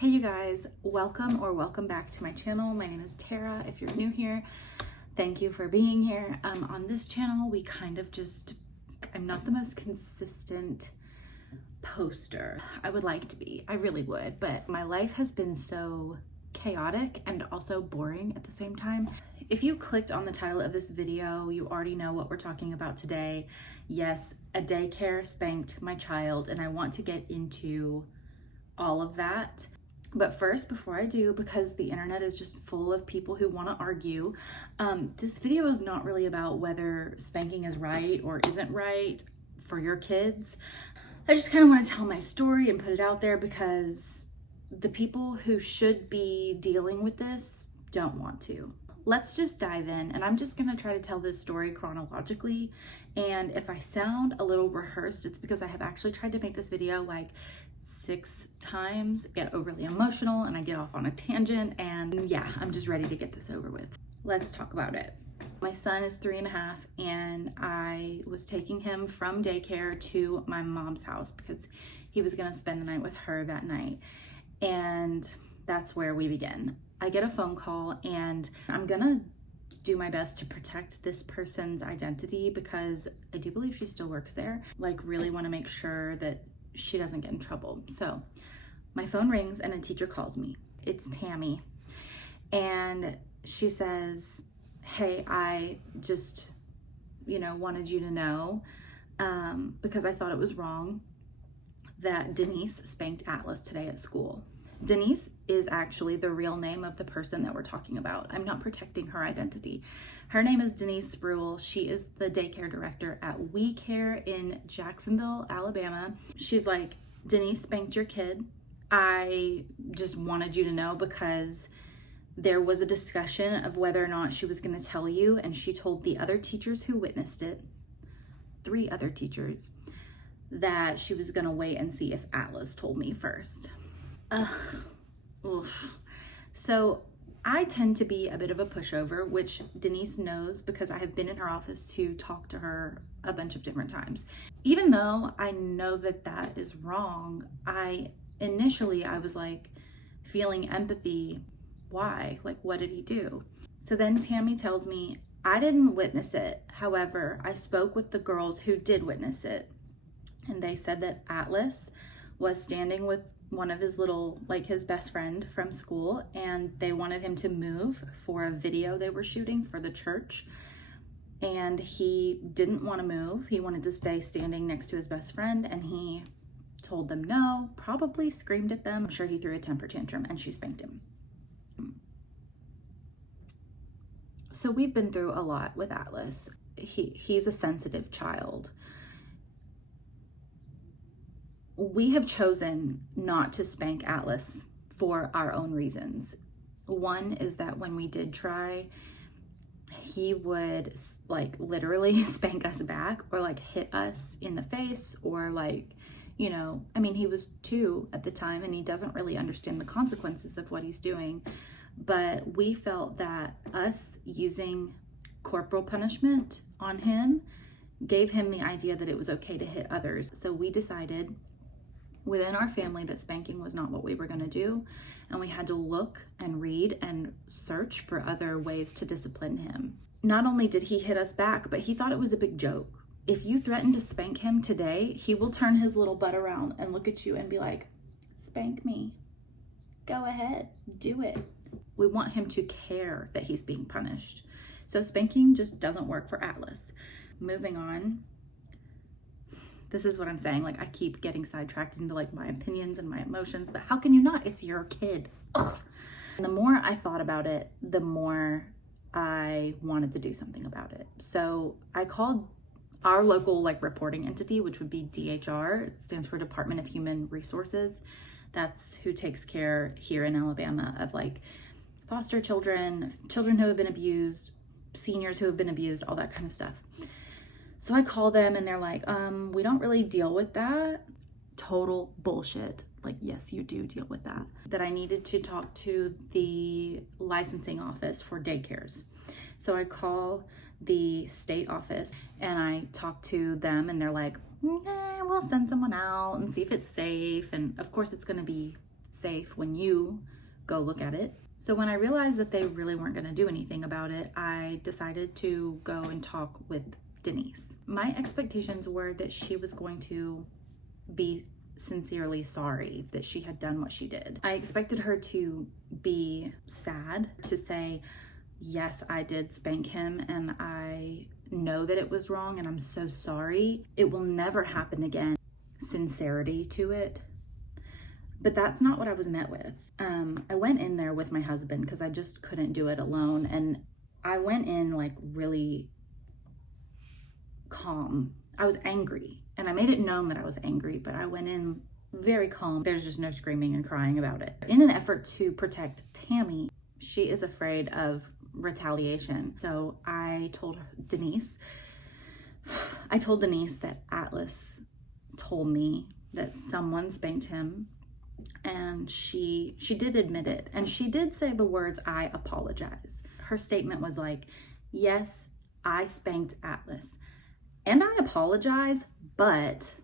Hey you guys, welcome back to my channel. My name is Tara. If you're new here, thank you for being here. On this channel, we kind of I'm not the most consistent poster. I would like to be, I really would, but my life has been so chaotic and also boring at the same time. If you clicked on the title of this video, you already know what we're talking about today. Yes, a daycare spanked my child, and I want to get into all of that. But first, before I do, because the internet is just full of people who want to argue, this video is not really about whether spanking is right or isn't right for your kids. I just kind of want to tell my story and put it out there because the people who should be dealing with this don't want to. Let's just dive in, and I'm just going to try to tell this story chronologically. And if I sound a little rehearsed, it's because I have actually tried to make this video like 6 times, get overly emotional, and I get off on a tangent, and yeah, I'm just ready to get this over with. Let's talk about it. My son is 3.5, and I was taking him from daycare to my mom's house because he was gonna spend the night with her that night, and that's where we begin. I get a phone call, and I'm gonna do my best to protect this person's identity because I do believe she still works there. Like, really want to make sure that she doesn't get in trouble. So my phone rings and a teacher calls me. It's Tammy. And she says, hey, I just, wanted you to know, because I thought it was wrong that Denise spanked Atlas today at school. Denise is actually the real name of the person that we're talking about. I'm not protecting her identity. Her name is Denise Spruill. She is the daycare director at We Care in Jacksonville, Alabama. She's like, Denise spanked your kid. I just wanted you to know because there was a discussion of whether or not she was going to tell you, and she told the other teachers who witnessed it, 3 other teachers, that she was going to wait and see if Atlas told me first. So I tend to be a bit of a pushover, which Denise knows because I have been in her office to talk to her a bunch of different times. Even though I know that that is wrong, initially I was like feeling empathy. Why? Like, what did he do? So then Tammy tells me, I didn't witness it. However, I spoke with the girls who did witness it, and they said that Atlas was standing with one of his his best friend from school, and they wanted him to move for a video they were shooting for the church, and he didn't want to move. He wanted to stay standing next to his best friend, and he told them no, probably screamed at them. I'm sure he threw a temper tantrum, and she spanked him. So we've been through a lot with Atlas. He's a sensitive child. We have chosen not to spank Atlas for our own reasons. One is that when we did try, he would literally spank us back or hit us in the face or he was 2 at the time and he doesn't really understand the consequences of what he's doing. But we felt that us using corporal punishment on him gave him the idea that it was okay to hit others. So we decided within our family that spanking was not what we were going to do, and we had to look and read and search for other ways to discipline him. Not only did he hit us back, but he thought it was a big joke. If you threaten to spank him today, he will turn his little butt around and look at you and be like, spank me. Go ahead, do it. We want him to care that he's being punished. So spanking just doesn't work for Atlas. Moving on. This is what I'm saying. I keep getting sidetracked into my opinions and my emotions, but how can you not? It's your kid. Ugh. And the more I thought about it, the more I wanted to do something about it. So I called our local reporting entity, which would be DHR. It stands for Department of Human Resources. That's who takes care here in Alabama of foster children, children who have been abused, seniors who have been abused, all that kind of stuff. So I call them and they're like, we don't really deal with that. Total bullshit. Yes, you do deal with that. That I needed to talk to the licensing office for daycares. So I call the state office and I talk to them and they're like, we'll send someone out and see if it's safe. And of course it's going to be safe when you go look at it. So when I realized that they really weren't going to do anything about it, I decided to go and talk with Denise. My expectations were that she was going to be sincerely sorry that she had done what she did. I expected her to be sad, to say, yes, I did spank him and I know that it was wrong and I'm so sorry. It will never happen again. Sincerity to it. But that's not what I was met with. I went in there with my husband because I just couldn't do it alone. And I went in like really calm. I was angry and I made it known that I was angry, but I went in very calm. There's just no screaming and crying about it. In an effort to protect Tammy, she is afraid of retaliation. So I told Denise that Atlas told me that someone spanked him, and she did admit it, and she did say the words, "I apologize." Her statement was like, yes, I spanked Atlas and I apologize, but,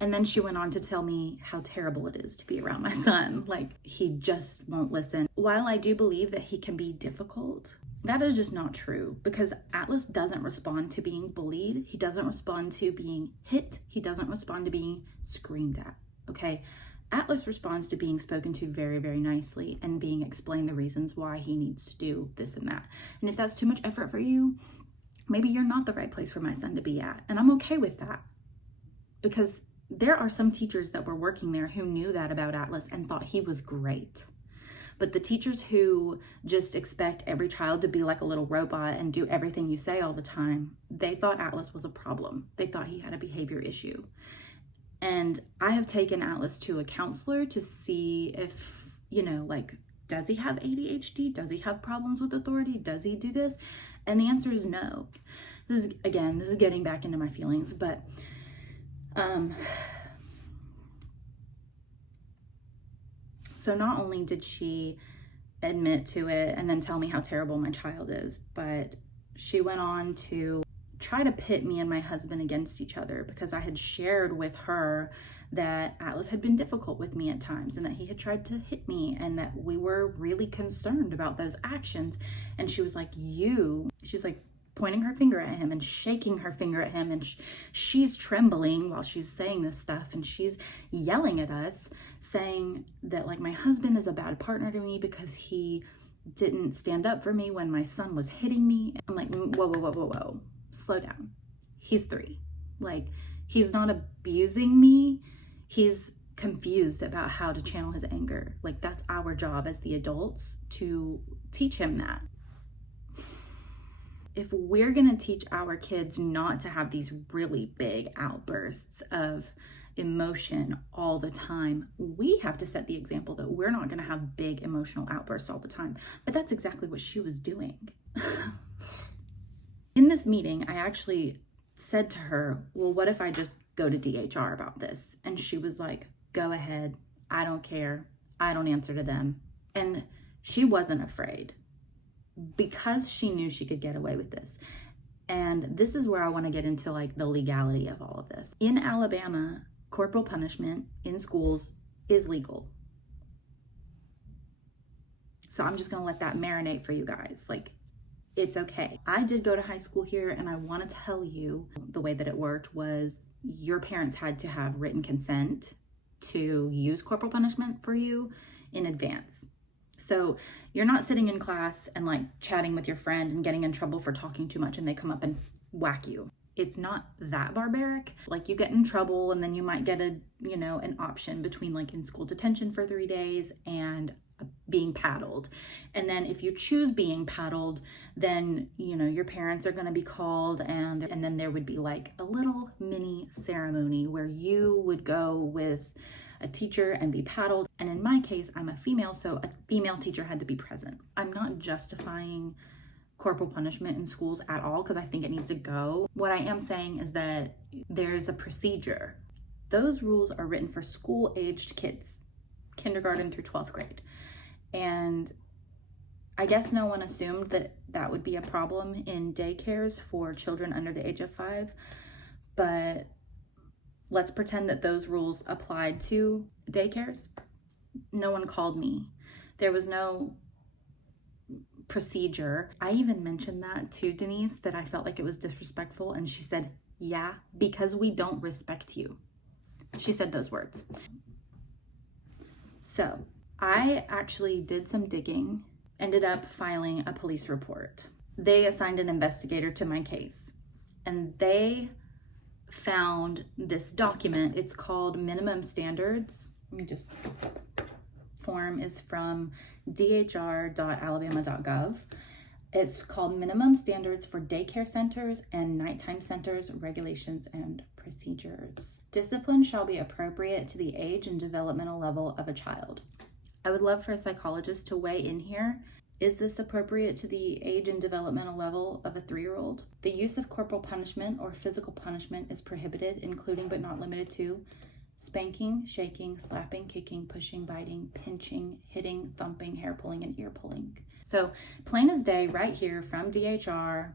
and then she went on to tell me how terrible it is to be around my son. Like, he just won't listen. While I do believe that he can be difficult, that is just not true, because Atlas doesn't respond to being bullied. He doesn't respond to being hit. He doesn't respond to being screamed at, okay? Atlas responds to being spoken to very, very nicely and being explained the reasons why he needs to do this and that. And if that's too much effort for you, maybe you're not the right place for my son to be at. And I'm okay with that, because there are some teachers that were working there who knew that about Atlas and thought he was great. But the teachers who just expect every child to be like a little robot and do everything you say all the time, they thought Atlas was a problem. They thought he had a behavior issue. And I have taken Atlas to a counselor to see if, like, does he have ADHD? Does he have problems with authority? Does he do this? And the answer is no. This is getting back into my feelings, but so not only did she admit to it and then tell me how terrible my child is, but she went on to try to pit me and my husband against each other, because I had shared with her that Atlas had been difficult with me at times and that he had tried to hit me and that we were really concerned about those actions. And she was like, she's like pointing her finger at him and shaking her finger at him, and she's trembling while she's saying this stuff, and she's yelling at us saying that, like, my husband is a bad partner to me because he didn't stand up for me when my son was hitting me. I'm like, whoa, slow down. He's 3. Like, he's not abusing me. He's confused about how to channel his anger. Like, that's our job as the adults to teach him that. If we're gonna teach our kids not to have these really big outbursts of emotion all the time, we have to set the example that we're not gonna have big emotional outbursts all the time. But that's exactly what she was doing. In this meeting, I actually said to her, well, what if I just go to DHR about this? And she was like, go ahead. I don't care. I don't answer to them. And she wasn't afraid, because she knew she could get away with this. And this is where I want to get into, like, the legality of all of this. In Alabama, corporal punishment in schools is legal. So I'm just going to let that marinate for you guys. Like, it's okay. I did go to high school here, and I want to tell you the way that it worked was your parents had to have written consent to use corporal punishment for you in advance. So you're not sitting in class and, like, chatting with your friend and getting in trouble for talking too much and they come up and whack you. It's not that barbaric. Like, you get in trouble and then you might get an option between, like, in school detention for 3 days and being paddled. And then if you choose being paddled, then, your parents are going to be called, and then there would be, like, a little mini ceremony where you would go with a teacher and be paddled. And in my case, I'm a female, so a female teacher had to be present. I'm not justifying corporal punishment in schools at all, because I think it needs to go. What I am saying is that there's a procedure. Those rules are written for school-aged kids, kindergarten through 12th grade. And I guess no one assumed that that would be a problem in daycares for children under the age of 5, but let's pretend that those rules applied to daycares. No one called me. There was no procedure. I even mentioned that to Denise, that I felt like it was disrespectful, and she said, yeah, because we don't respect you. She said those words. So I actually did some digging, ended up filing a police report. They assigned an investigator to my case, and they found this document. It's called Minimum Standards. Let me just, form is from dhr.alabama.gov. It's called Minimum Standards for Daycare Centers and Nighttime Centers, Regulations and Procedures. Discipline shall be appropriate to the age and developmental level of a child. I would love for a psychologist to weigh in here. Is this appropriate to the age and developmental level of a 3-year-old? The use of corporal punishment or physical punishment is prohibited, including but not limited to spanking, shaking, slapping, kicking, pushing, biting, pinching, hitting, thumping, hair pulling, and ear pulling. So plain as day right here from DHR,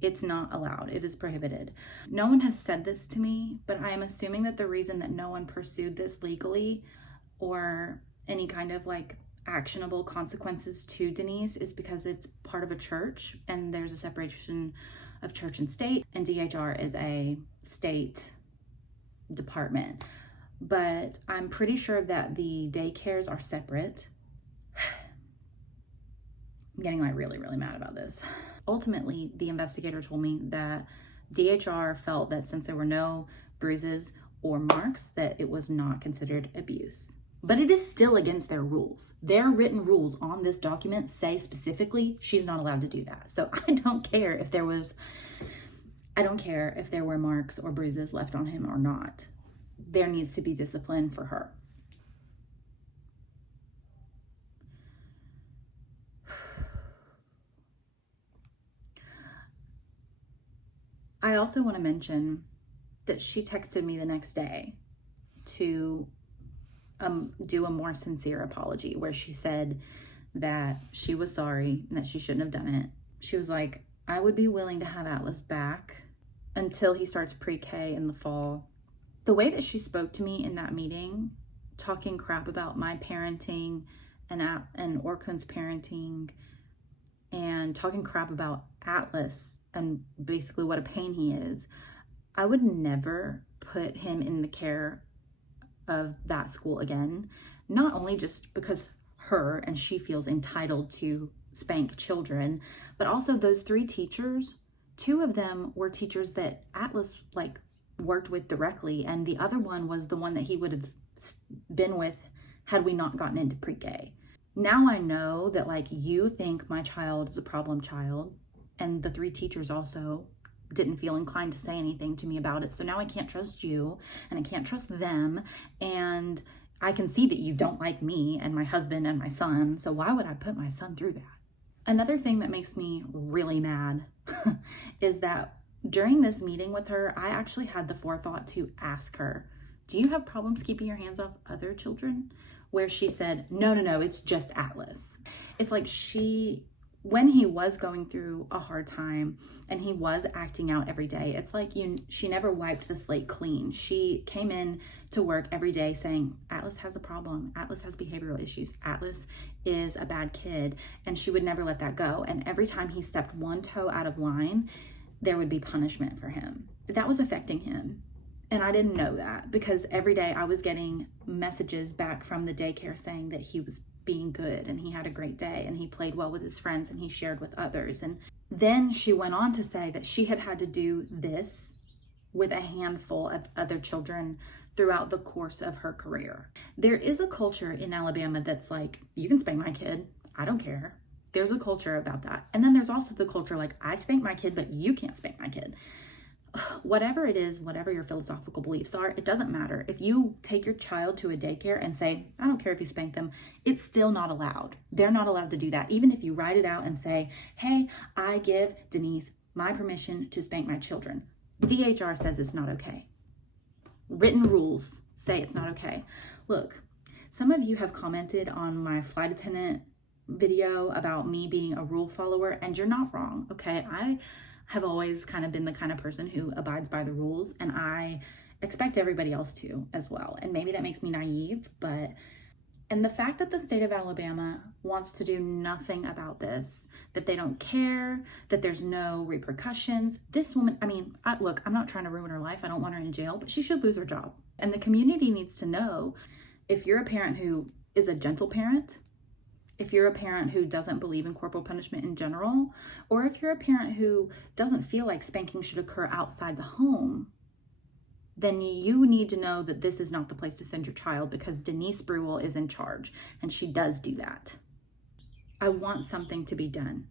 it's not allowed. It is prohibited. No one has said this to me, but I am assuming that the reason that no one pursued this legally or any kind of like actionable consequences to Denise is because it's part of a church and there's a separation of church and state, and DHR is a state department. But I'm pretty sure that the daycares are separate. I'm getting like really mad about this. Ultimately, the investigator told me that DHR felt that since there were no bruises or marks, that it was not considered abuse. But it is still against their rules. Their written rules on this document say specifically she's not allowed to do that. So I don't care if there were marks or bruises left on him or not. There needs to be discipline for her. I also want to mention that she texted me the next day to do a more sincere apology, where she said that she was sorry and that she shouldn't have done it. She was like, I would be willing to have Atlas back until he starts pre-K in the fall. The way that she spoke to me in that meeting, talking crap about my parenting and Orkun's parenting, and talking crap about Atlas and basically what a pain he is, I would never put him in the care of that school again. Not only just because her and she feels entitled to spank children, but also those 3 teachers, 2 of them were teachers that Atlas worked with directly, and the other one was the one that he would have been with had we not gotten into pre-K. Now I know that you think my child is a problem child, and the 3 teachers also didn't feel inclined to say anything to me about it. So now I can't trust you, and I can't trust them, and I can see that you don't like me and my husband and my son, so why would I put my son through that? Another thing that makes me really mad is that during this meeting with her, I actually had the forethought to ask her, do you have problems keeping your hands off other children? Where she said, no, it's just Atlas. It's like when he was going through a hard time and he was acting out every day, it's like she never wiped the slate clean. She came in to work every day saying, Atlas has a problem. Atlas has behavioral issues. Atlas is a bad kid. And she would never let that go. And every time he stepped one toe out of line, there would be punishment for him. That was affecting him. And I didn't know that, because every day I was getting messages back from the daycare saying that he was being good and he had a great day and he played well with his friends and he shared with others. And then she went on to say that she had to do this with a handful of other children throughout the course of her career. There is a culture in Alabama that's like, you can spank my kid, I don't care. There's a culture about that. And then there's also the culture like, I spank my kid, but you can't spank my kid. Whatever it is, whatever your philosophical beliefs are, it doesn't matter. If you take your child to a daycare and say, I don't care if you spank them, it's still not allowed. They're not allowed to do that. Even if you write it out and say, hey, I give Denise my permission to spank my children. DHR says it's not okay. Written rules say it's not okay. Look, some of you have commented on my flight attendant video about me being a rule follower, and you're not wrong, okay? I have always kind of been the kind of person who abides by the rules, and I expect everybody else to as well. And maybe that makes me naive, but And the fact that the state of Alabama wants to do nothing about this, that they don't care, that there's no repercussions. This woman, look, I'm not trying to ruin her life. I don't want her in jail, but she should lose her job. And the community needs to know, if you're a parent who is a gentle parent, if you're a parent who doesn't believe in corporal punishment in general, or if you're a parent who doesn't feel like spanking should occur outside the home, then you need to know that this is not the place to send your child, because Denise Brewell is in charge and she does do that. I want something to be done.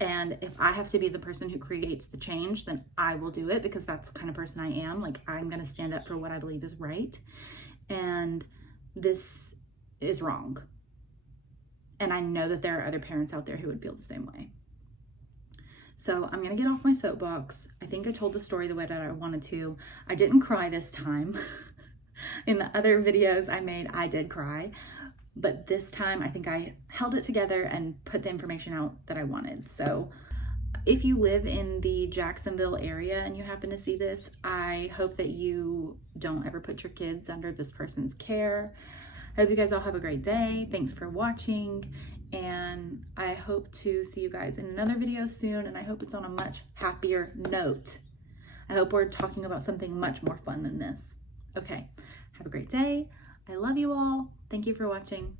And if I have to be the person who creates the change, then I will do it, because that's the kind of person I am. Like, I'm going to stand up for what I believe is right. And this is wrong. And I know that there are other parents out there who would feel the same way. So I'm going to get off my soapbox. I think I told the story the way that I wanted to. I didn't cry this time. In the other videos I made, I did cry. But this time, I think I held it together and put the information out that I wanted. So if you live in the Jacksonville area and you happen to see this, I hope that you don't ever put your kids under this person's care. I hope you guys all have a great day. Thanks for watching. And I hope to see you guys in another video soon, and I hope it's on a much happier note. I hope we're talking about something much more fun than this. Okay, have a great day. I love you all. Thank you for watching.